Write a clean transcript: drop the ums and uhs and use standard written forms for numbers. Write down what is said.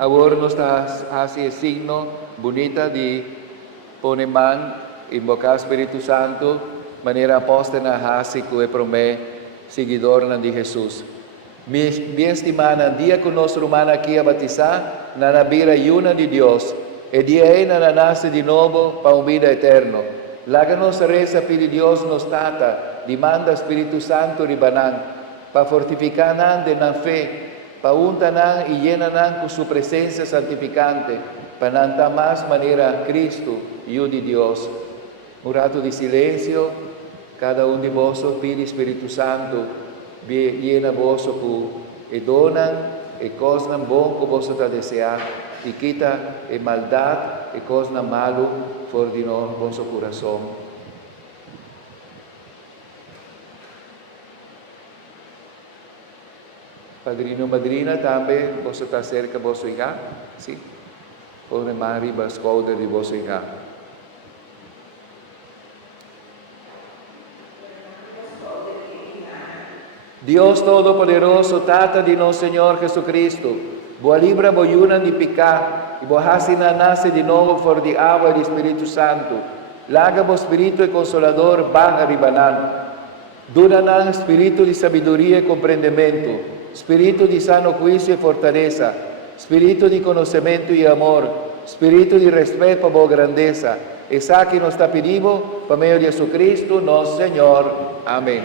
Agora nos hace el signo bonita de poner man, invocar Espíritu Santo, maneira aposta na raça que promete seguidor de Jesus. Mi estimada, dia que nós romana aqui a batizar, na nabira una de Deus, e dia aí na nasce de novo para vida eterno. Laga nos reza pedir Deus nos tata, demanda Espíritu Santo ribanan, para fortificar de na fé, para untar e llenar com sua presença santificante, para nantar mais maneira Cristo e o de Deus. Um rato de silêncio, cada de vós pede Espírito Santo, llena vos e dona e coisa bom que vos está desejar, e quita e maldade e coisa malo for de vosso coração. Padrino, madrina, também você está cerca de vosso hijo? Sim? Pode Maria bascolda de vosso hijo. Deus Todo-Poderoso, Tata de nosso Senhor Jesucristo, boa libra boiuna de pecar, e boa racina nasce de novo for de água e de Espírito Santo. Laga bo Espírito e Consolador, barra ribanan. Dura-nos Espírito de sabedoria e compreendimento, Espírito de sano juízo e fortaleza, Espírito de conhecimento e amor, Espírito de respeito para boa grandeza. Essa que nos está pedindo, por meio de Jesus Cristo, nosso Senhor. Amém.